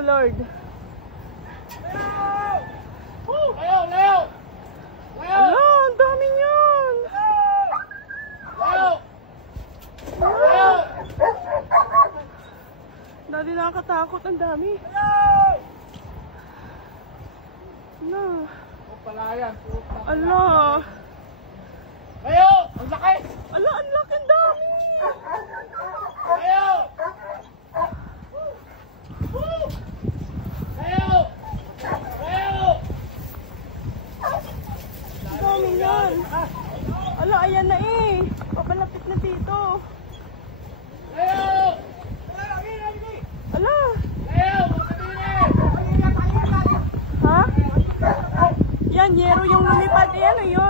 ko, Lord. Layo! Layo! Layo! Ala, ang dami niyan. Layo! Layo! Dali, nakakatakot. Ang dami. Ala. Palayan. Ala. Layo! Ang laki! Ala, ang laki, ang dami. Layo! Layo! Layo! Ang dami yan. Ala, ayan na eh. Papalapit na dito. Layo! Ala. Layo! Ha? Yan, yero yung lumipad. Ayan, ayun.